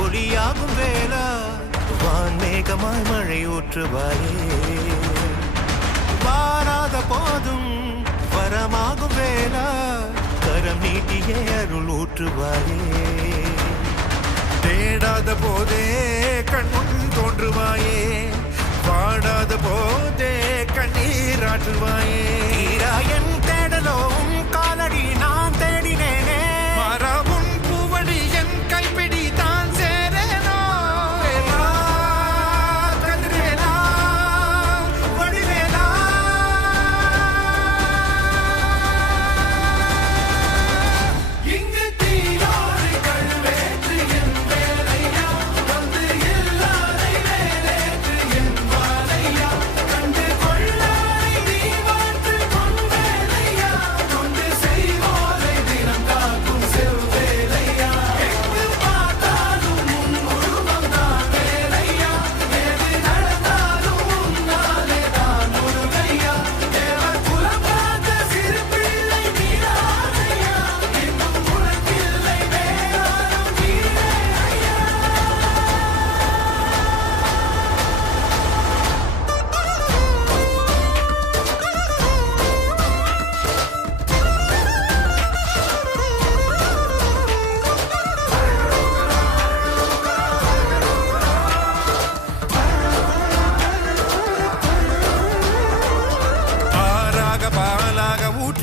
ஒளியாகும் வேளா வான்மேகமாய் மழை ஊற்றுவாயே. வாராத போதும் வரமாகும் வேளா கரம் நீட்டியே அருள் ஊற்றுவாயே. தேடாத போதே கண்முன் தோன்றுவாயே. பாடாத போதே கண்ணீராற்றுவாயே